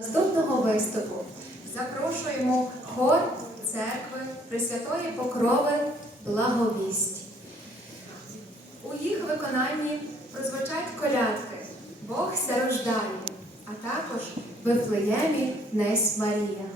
Наступного виступу запрошуємо хор церкви Пресвятої Покрови Благовість. У їх виконанні прозвучать колядки Бог се а також Вифлеємі Несь Марія.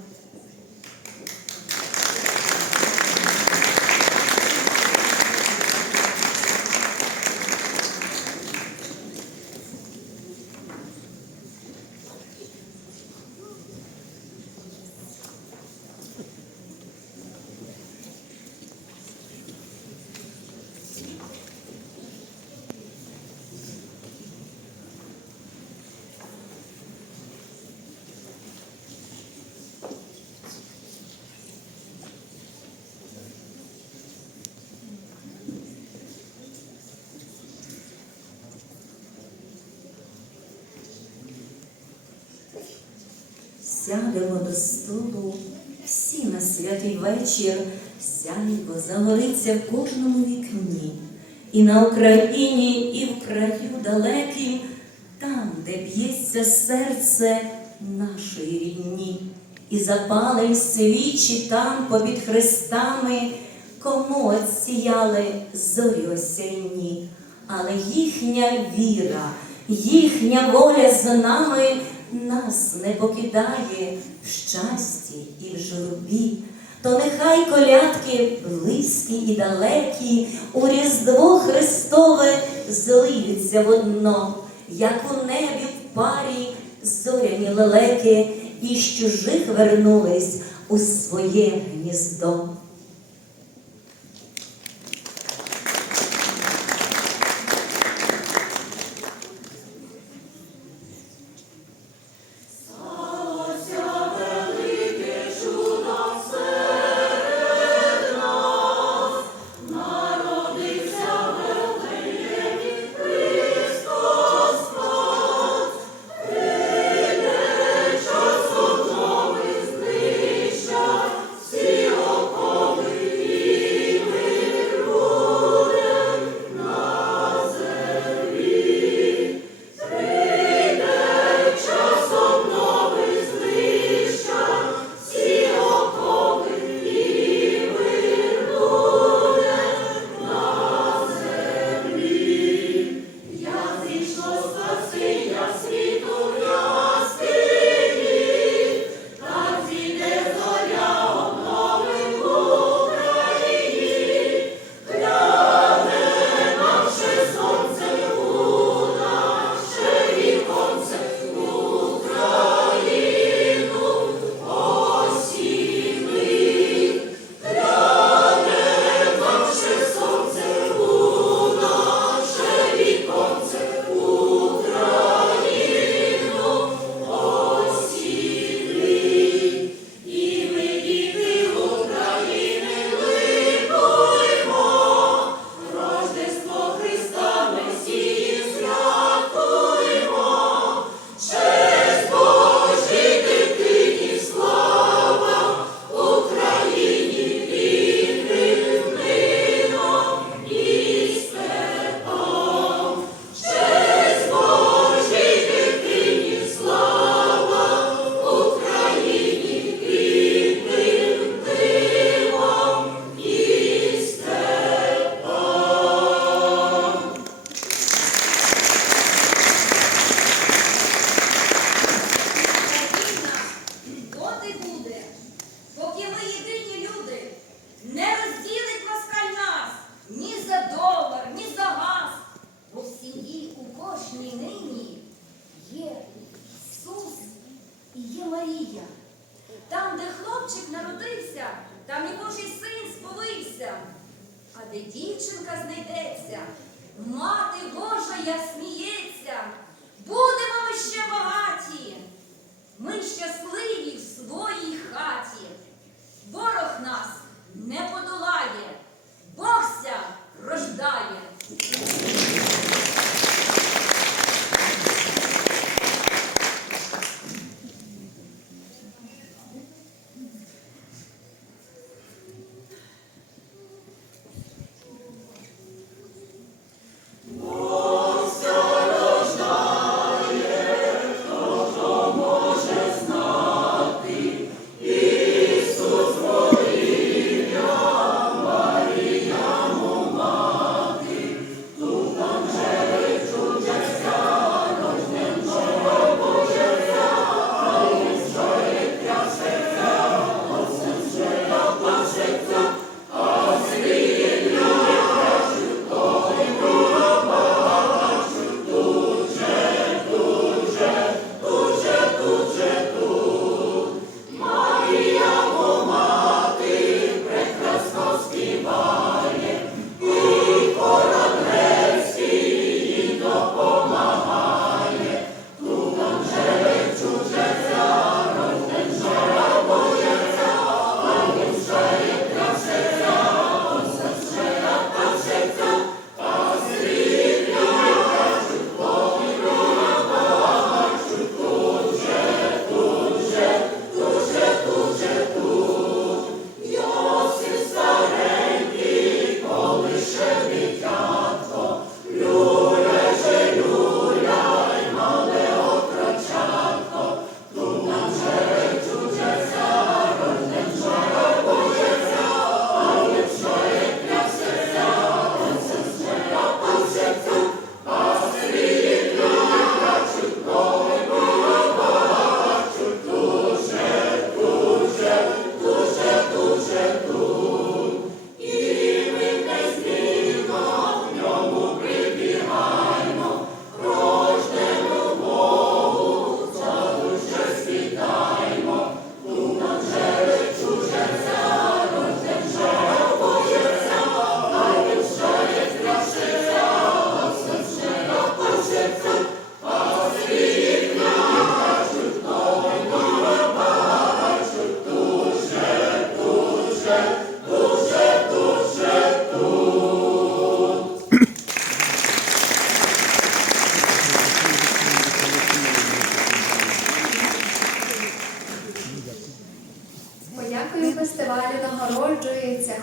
Сядемо до столу, всі на святий вечір, сяйво загориться в кожному вікні, і на Україні, і в краю далекім, там, де б'ється серце нашої рідні, і запалим свічі там побід хрестами, кому отсіяли зорі осяйні, але їхня віра, їхня воля за нами нас не покидає в щасті і в журбі, то нехай колядки близькі і далекі у Різдво Христове злиються в одно, як у небі в парі зоряні лелеки, і з чужих вернулись у своє гніздо. Там Божий син сповився. А де дівчинка знайдеться, мати Божа сміється, будемо ми ще багаті. Ми щасливі в своїй хаті.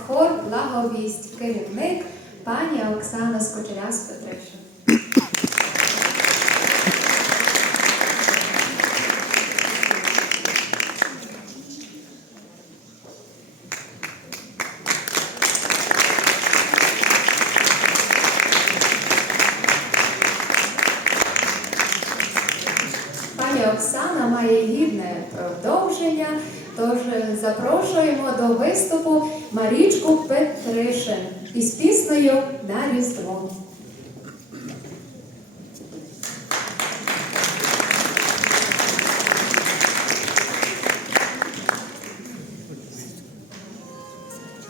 Хор Благовість, керівник пані Оксана Скочеляс Петришин. Пані Оксана має гідне продовження, тож запрошуємо до виступу Марічку Петришин із піснею на Різдво.